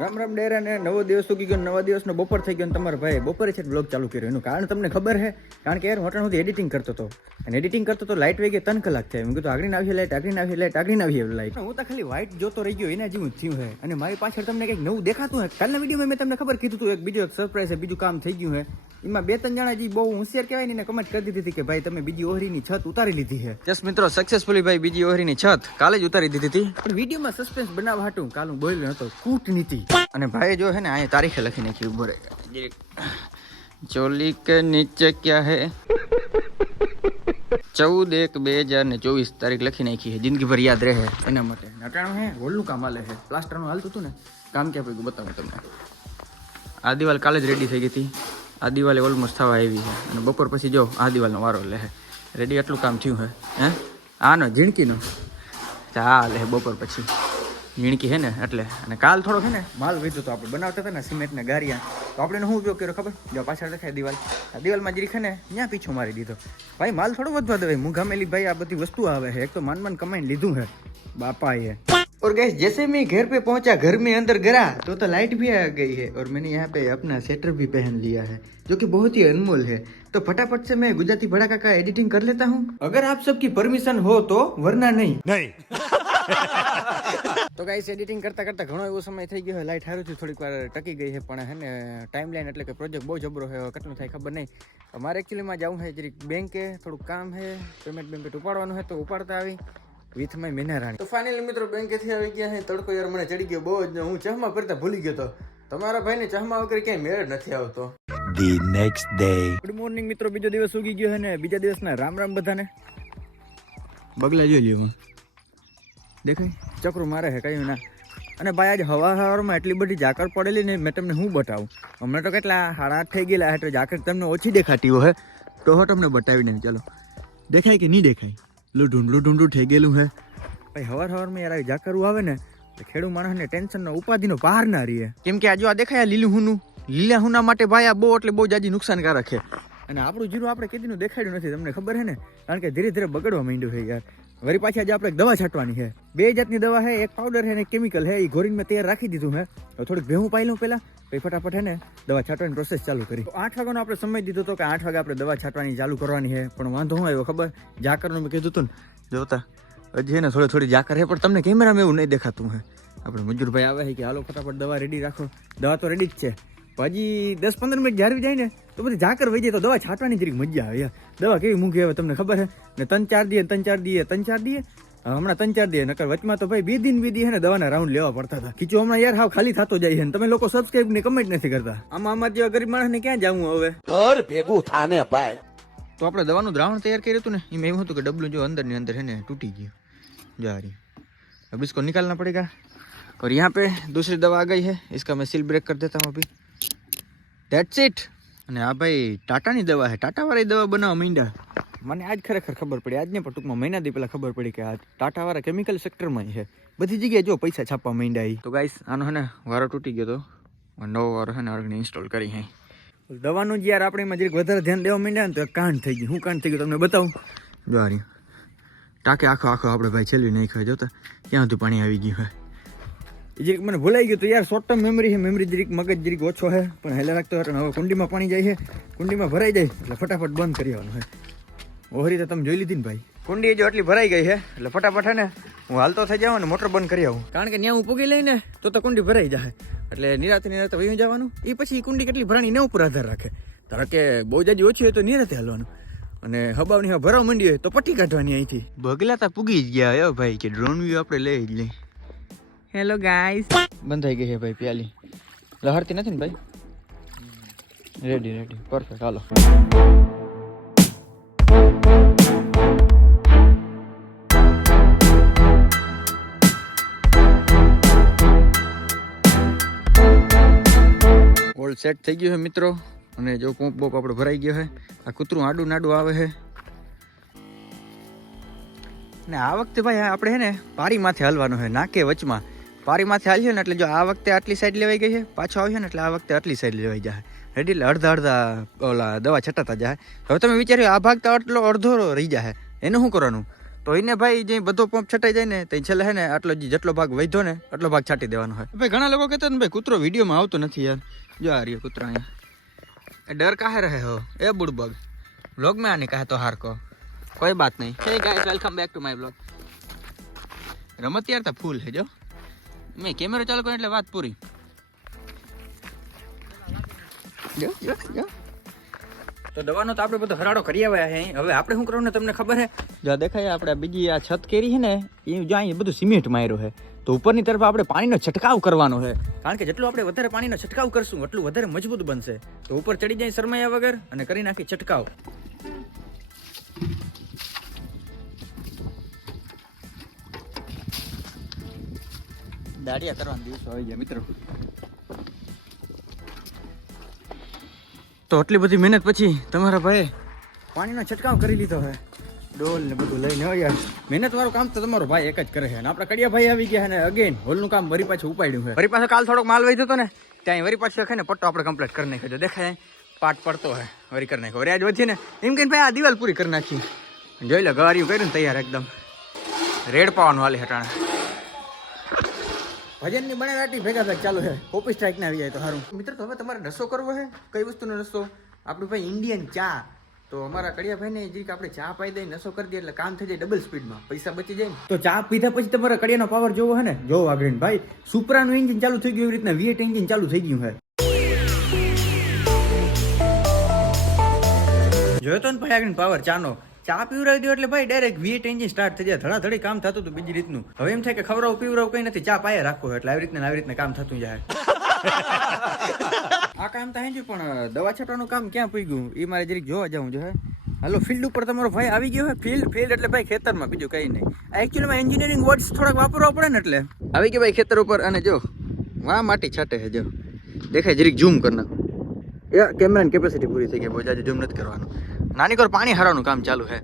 રામ રામ ડેરા ને નવો દિવસ ઉગી ગયો નવા દિવસનો બપોર થઈ ગયો અને તમારા ભાઈ બપોરે છે બ્લોગ ચાલુ કર્યો. એનું કારણ તમને ખબર છે કારણ કે યાર હોટલ સુધી એડિટિંગ કરતો હતો. અને એડિટિંગ કરતો તો લાઇટ વેગે ત્રણ કલાક થાય. મેં કીધું આગળ આવી લાઇટ આગળ આવી લાઇટ આગળ આવી લાઇટ હું તો ખાલી વ્હાઇટ જોતો રહી ગયો એના જેવું જ થયું છે અને મારી પાછળ તમને કંઈક નવું દેખાતું હોય કાલના વિડીયોમાં મેં તમને ખબર કીધું હતું એક બીજું એક સરપ્રાઈઝ છે બીજું કામ થઈ ગયું છે એમાં બે ત્રણ જણા જે બહુ હોશિયાર કહેવાય ને એને કમેન્ટ કરી દીધી હતી કે ભાઈ તમે બીજી ઓહરીની છત ઉતારી લીધી છે જસ મિત્રો સક્સેસફુલી ભાઈ બીજી ઓહરીની છત કાલે જ ઉતારી દીધી હતી. પણ વિડીયોમાં સસ્પેન્સ બનાવવા હતું કાલ હું બોલ્યો હતો કૂટનીતિ. અને ભાઈ જો છે ને, અહીંયા તારીખે લખી નાખી ઊભો રહે. ચોલી કે નીચે ક્યાં હે? ચૌદ એક બે હજાર ને ચોવીસ તારીખ લખી નાખી છે જિંદગી ભર યાદ રહે એના માટે. નટાણું હે? હોલનું કામ હાલે છે પ્લાસ્ટરનું હાલતું હતું ને, કામ ક્યાં પડી બતાવું તમને. આ દિવાલ કાલે જ રેડી થઈ ગઈ હતી. આ દિવાલે ઓલમોસ્ટ થવા આવી છે. અને બપોર પછી જો આ દિવાલનો વારો લે રેડી એટલું કામ થયું હે. હે? આનો જિંદગીનો ચાલે હે બપોર પછી. ઝીણકી હે ને એટલે અને કાલ થોડોક હે ને માલ વીધો તો આપણે બનાવતા હતા ને સિમેન્ટના ગારિયા તો આપણે એનો શું ઉપયોગ કર્યો ખબર જો પાછળ દેખાય દિવાલ આ દિવાલમાં જરીક હે ને ત્યાં પીછો મારી દીધો ભાઈ માલ થોડો વધવા દે ભાઈ મુંગામેલી ભાઈ આ બધી વસ્તુ આવે છે એક તો માન માન કમાઈને લીધું है बापा ये और गैस जैसे मैं घर पे पहुंचा घर में अंदर गया तो तो लाइट भी आ गई है और मैंने यहाँ पे अपना सेटर भी पहन लिया है जो कि बहुत ही अनमोल है तो फटाफट से मैं गुजराती बड़ा काका एडिटिंग कर लेता हूँ अगर आप सबकी परमिशन हो तो वरना नहीं નહીં તો ગાઈસ એડિટિંગ કરતા કરતા ઘણો એવો સમય થઈ ગયો છે. લાઈટ હારું થી થોડીક વાર ટકી ગઈ છે પણ હે ને ટાઈમ લાઈન એટલે કે પ્રોજેક્ટ બહુ જબરો છે હવે કેટલું થાય ખબર નહીં. મારે એકચ્યુઅલીમાં જવું છે જરીક બેંકે થોડુંક કામ છે પેમેન્ટ બેમેન્ટ ઉપાડવાનું છે તો ઉપાડતા આવી વિથ માય મેના રાણી. તો ફાઇનલી મિત્રો બેંકેથી આવી ગયા છે તડકો યાર મને ચડી ગયો બહુ જ હું ચશ્મા કરતા ભૂલી ગયો તો. તમારા ભાઈને ચશ્મા વગર ક્યાંય મેળ નથી આવતો. The next day good morning મિત્રો બીજો દિવસ ઉગી ગયો છે ને બીજા દિવસના રામ રામ બધાને. બગલા જોઈ લ્યો દેખાય? ચક્રો મારે હે કયું ના. અને ભાઈ, આજે હવા હવારમાં એટલી બધી ઝાકળ પડેલી ને મેં તમને શું બતાવું? હમણાં તો કેટલા હાડા આઠ થઈ ગયેલા એટલે ઝાકર તમને ઓછી દેખાતી હોય તો હું, તમને બતાવી દઉં, ચાલો. દેખાય કે નહીં દેખાય? લો ઢૂંઢું ઢૂંઢું થઈ ગયેલું, હે? ભાઈ, હવાર હવારમાં યાર ઝાકરું આવે ને, તો ખેડૂત માણસને ટેન્શનનો ઉપાધિનો બહાર ના રહીએ કેમ કે આજુ આ દેખાય લીલું હુનું લીલા હુના માટે ભાઈ, આ બહુ એટલે બહુ જાજી નુકસાનકારક છે. અને આપણું જીરું આપણે કેદીનું દેખાડ્યું નથી, તમને ખબર છે ને? કારણ કે ધીરે ધીરે બગડવા માંડ્યું છે યાર. વળી પાછી આજે આપણે દવા છાંટવાની છે. બે જાતની દવા છે, એક પાવડર છે અને કેમિકલ છે, એ ઘોરીને તૈયાર રાખી દીધું મેં હવે થોડીક ભેહું પાઈ લઉં પહેલાં, પછી ફટાફટ છે ને દવા છાંટવાની પ્રોસેસ ચાલુ કરી. આઠ વાગ્યાનો આપણે સમય દીધો હતો કે આઠ વાગે આપણે દવા છાંટવાની ચાલુ કરવાની છે, પણ વાંધો હું આવ્યો ખબર? ઝાકરનું મેં કીધું હતું ને, જોતા, હજી ને થોડી થોડી ઝાકર છે, પણ તમને કેમેરામાં એવું નહીં દેખાતું હે આપણે મજૂરભાઈ આવે છે કે, હાલો, ફટાફટ દવા રેડી રાખો. દવા તો રેડી જ છે. પછી દસ પંદર મિનિટ જાળવી જાય ને તો બધી ઝાકર વહી જાય તો દવા છાંટવાની જરીક મજા આવે યાર દવા કેવી મૂકી હવે તમને ખબર છે ને ત્રણ ચાર દીએ ત્રણ ચાર દીએ ત્રણ ચાર દીએ હમણાં ત્રણ ચાર દીએ નકર વચમાં તો ભાઈ બે દિન બે દી હે ને દવાના રાઉન્ડ લેવા પડતા હતા ખીચું હમણાં યાર હાવ ખાલી થતો જાય છે ને તમે લોકો સબસ્ક્રાઇબ ને કમેન્ટ નથી કરતા આમાં અમારા જેવા ગરીબ માણસને ક્યાં જવું હવે ઘર ભેગું થાને ભાઈ તો આપણે દવાનું દ્રાવણ તૈયાર કર્યું હતું ને એમાં એવું હતું કે ડબલું જો અંદર ની અંદર है ને टूटी गई जा रही अब इसको निकालना पड़ेगा और यहाँ पे दूसरी दवा आ गई है इसका मैं सील ब्रेक कर देता हूँ अभी ધેટ્સ ઇટ અને આ ભાઈ ટાટાની દવા છે. ટાટાવાળી દવા બનાવવા માંડ્યા. મને આજ ખરેખર ખબર પડી. આજને પણ ટૂંકમાં મહિના દી પહેલાં ખબર પડી કે આ ટાટાવાળા કેમિકલ સેક્ટરમાં છે. બધી જગ્યાએ જો પૈસા છાપવા માંડ્યા તો ગાઈસ આનો હે ને વારો તૂટી ગયો તો. નવો વારો હે ને અર્ગને ઇન્સ્ટોલ કરી હે દવાનું જ યાર આપણે જરીક વધારે ધ્યાન દેવા માંડ્યા ને તો કાંડ થઈ ગયું. હું કાંડ થઈ ગયું તમને બતાવું? જો ટાકે આખો આખો આપણે ભાઈ છેલ્લી નહીં ખાઈ જોતા ત્યાં સુધી પાણી આવી ગયું હોય જરીક મને ભૂલાઈ ગયું તો યાર શોર્ટ ટર્મ મેમરી છે. મેમરી જરીક મગજ જરીક ઓછો છે પણ હેલા રાખતો હોય હવે કુંડીમાં પાણી જાય છે. કુંડીમાં ભરાઈ જાય એટલે ફટાફટ બંધ કરી આવવાનું હોય ઓહરી તો તમે જોઈ લીધી ને ભાઈ. કુંડી જો એટલી ભરાઈ ગઈ છે એટલે ફટાફટ હે ને હું હાલતો થઈ જાઉં ને મોટર બંધ કરી આવું. કારણ કે ત્યાં હું પૂગી લઈને તો તો કુંડી ભરાઈ જાય એટલે નિરાતે નિરાતે વહી જવાનું. એ પછી કુંડી કેટલી ભરાણી એના ઉપર આધાર રાખે. ધારો કે બહુ જાજી ઓછી હોય તો નિરાતે હાલવાનું. અને હબાવની હા ભરાવ માંડી હોય તો પટ્ટી કાઢવાની અહીંથી. બગલા તો પૂગી જ ગયા હો ભાઈ કે ડ્રોન વ્યૂ આપણે લઈ જ લઈ. હેલો ગાઈસ બંધાઈ ગઈ છે ભાઈ પ્યાલી. લહરતી નથી ને ભાઈ? રેડી રેડી પરફેક્ટ હાલો. ઓલ સેટ થઈ ગયું છે મિત્રો. અને જો કોપ બોપ આપણો ભરાઈ ગયો છે, આ કૂતરું આડું નાડું આવે છે. ને આ વખતે ભાઈ આપણે છે ને પારી માથે હાલવાનું છે, નાકે વચમાં. પારીમાંથી હાલ્યો ને એટલે જો આ વખતે આટલી સાઈડ લેવાઈ ગઈ છે પાછો આવ્યો ને એટલે આ વખતે આટલી સાઈડ લેવાઈ જાય રેડી એટલે અડધા અડધા ઓલા દવા છટાતા જાય હવે તમે વિચાર્યો આ ભાગ તો આટલો અડધો રહી જાય એનું શું કરવાનું? તો એને ભાઈ જે બધો પંપ છટાઈ જાય ને તો છેલ્લે હે ને આટલો જેટલો ભાગ વધ્યો ને આટલો ભાગ છાંટી દેવાનો હોય. ભાઈ ઘણા લોકો કહેતા ને ભાઈ કૂતરો વિડીયોમાં આવતો નથી યાર. જો આ રહ્યો કૂતરો અહીંયા. એ ડર કાહે રહે હો? એ બુડબગ વ્લોગ મેં આની કહે તો હાર કહો કોઈ બાત નહીં. Hey guys welcome back to my vlog રમત યાર તો ફૂલ હે જો. મેં કેમેરો ચાલુ કર્યો એટલે વાત પૂરી. તો દવાનો તો આપણે બધો હરાડો કરી આવ્યા છે હવે આપણે શું કરવાનું ને તમને ખબર છે જો આ દેખાય આપણે બીજી આ છત કેરી છે ને એ જો અહીં બધું સિમેન્ટ માર્યો છે. તો ઉપરની તરફ આપણે પાણીનો છંટકાવ કરવાનો છે. કારણ કે જેટલું આપણે વધારે પાણીનો છંટકાવ કરશું એટલું વધારે મજબૂત બનશે. તો ઉપર ચડી જાય શરમાયા વગર અને કરી નાખી છંટકાવ. દાડિયા કરવાનો દિવસો આવી ગયા મિત્રો. તો આટલી બધી મહેનત પછી તમારા ભાઈ પાણીનો છંટકાવ કરી લીધો છે. ડોલ ને બધું લઈને આવ્યા. મહેનત વાળું કામ તો તમારો ભાઈ એક જ કરે છે. અને આપણા કડિયા ભાઈ આવી ગયા અને અગેન હોલનું કામ વરી પાછું ઉપાડ્યું છે. વરી પાછો કાલ થોડોક માલ વહી જતો ને ત્યાં વરી પાછો છે ને પટ્ટો આપણે કમ્પ્લીટ કરી નાખ્યો દેખાય પાટ પડતો હે વરી કરી નાખ્યો. વરી આજ વધી ને એમ કહીને ભાઈ આ દિવાલ પૂરી કરી નાખી. જોઈ લે ગવારીયું કર્યું ને તૈયાર એકદમ. રેડ પાવાનું હાલે હટાણે. ભજનની બને રાટી ભેગા થાય. ચાલુ છે કોપી સ્ટ્રાઇક ના આવી જાય તો સારું મિત્ર, તો હવે તમારે નશો કરવો છે કઈ વસ્તુનો નશો? આપણું ભાઈ ઇન્ડિયન ચા. તો અમારા કડિયા ભાઈને જીરીક આપણે ચા પાઈ દઈએ, નશો કરી દઈએ, એટલે કામ થઈ જાય ડબલ સ્પીડમાં પૈસા બચી જાય તો ચા પીધા પછી તમારા કડિયાનો પાવર જોવો હે ને? જોવો આગળ ભાઈ સુપરાનું એન્જિન ચાલુ થઈ ગયું એવી રીતના વીએટ એન્જિન ચાલુ થઈ ગયું છે જોયો તો ને ભાઈ આગળ પાવર ચાનો ચા પીવરાવી દો એટલે ભાઈ ડાયરેક્ટ વીએટ એન્જિન સ્ટાર્ટ થઈ જાય. ધડાધડી કામ થતું હતું બીજી રીતનું. હવે એમ થાય કે ખવડાવ પીવરાવ કઈ નથી. ચા પાયે રાખો એટલે આવી રીતના આવી રીતના કામ થતું જાય. આ કામ તો હેંજુ પણ દવા છાંટવાનું કામ ક્યાં પી ગયું? એ મારે જરીક જોવા જવું છે હાલો ફિલ્ડ ઉપર તમારો ભાઈ આવી ગયો હે? ફિલ્ડ ફિલ્ડ એટલે ભાઈ ખેતરમાં બીજું કઈ નહીં. આ એકચ્યુઅલીમાં એન્જિનિયરિંગ વર્ડ્સ થોડાક વાપરવા પડે ને એટલે. આવી ગયો ભાઈ ખેતર ઉપર અને જો વા માટી છાંટે છે જો. દેખાય જરીક ઝૂમ કરી નાખો. એ કેમેરાની કેપેસિટી પૂરી થઈ ગઈ બહુ જાજુ ઝૂમ નથી કરવાનું. નાની કોર પાણી હારવાનું કામ ચાલુ છે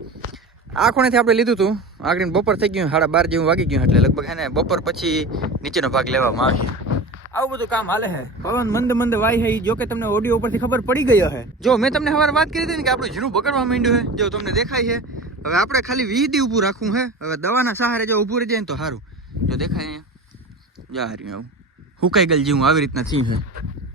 આ ખૂણેથી આપણે લીધું હતું આગળ બપોર થઈ ગયું સાડા બાર જેવું વાગી ગયું એટલે લગભગ એને બપોર પછી નીચેનો ભાગ લેવામાં આવ્યો આવું બધું કામ હાલે છે પવન મંદ મંદ વાય છે જો કે તમને ઓડિયો ઉપરથી ખબર પડી ગયો છે જો મેં તમને સવારે વાત કરી હતી ને કે આપણું જીરું બગડવા માંડ્યું છે જો તમને દેખાય છે હવે આપણે ખાલી વીહ ઊભું રાખવું છે હવે દવાના સહારે જો ઊભું રહી જાય ને તો સારું જો દેખાય અહીંયા. જા હાર્યું આવું. હુકાઈ ગયેલ જેવું આવી રીતના થયું છે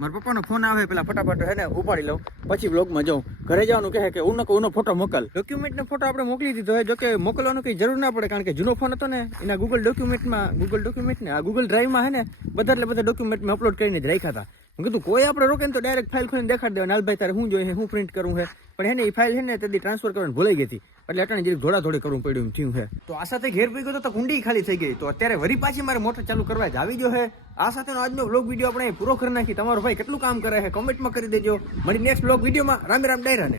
મારા પપ્પાનો ફોન આવે પેલા ફટાફટ હે ને ઉપાડી લઉં. પછી બ્લોગમાં જાઉં. ઘરે જવાનું કહે કે ઉનો ઉનો ફોટો મોકલ. ડોક્યુમેન્ટનો ફોટો આપણે મોકલી દીધો હોય જો કે મોકલવાનું કંઈ જરૂર ના પડે કારણ કે જૂનો ફોન હતો ને, એના ગૂગલ ડોક્યુમેન્ટમાં ગૂગલ ડોક્યુમેન્ટને આ ગૂગલ ડ્રાઈવમાં હે ને, બધા એટલે બધા ડોક્યુમેન્ટમાં અપલોડ કરીને જ રાખ્યા હતા. મેં કીધું, કોઈ આપણે રોકે તો ડાયરેક્ટ ફાઇલ ખોલીને દેખાડી દેવા નાલભાઈ તારે શું જોઈએ હું પ્રિન્ટ કરવું છે પણ એને એ ફાઇલ છે ને તેથી ટ્રાન્સફર કરવાની ભૂલાઈ ગઈ હતી. એટલે અટાણે જરીક ધોળા ધોડી કરવું પડ્યું એમ થયું છે તો આ સાથે ઘેર પી ગયો તો કુંડી ખાલી થઈ ગઈ. તો અત્યારે વરી પાછી મારે મોટર ચાલુ કરવા જ આવી ગયો છે આ સાથેનો આજનો બ્લોગ વીડિયો આપણે પૂરો કરી નાખી. તમારો ભાઈ કેટલું કામ કરે છે કોમેન્ટમાં કરી દેજો. મળી નેક્સ્ટ બ્લોગ વિડીયોમાં રામે રામ, ડાયરાને.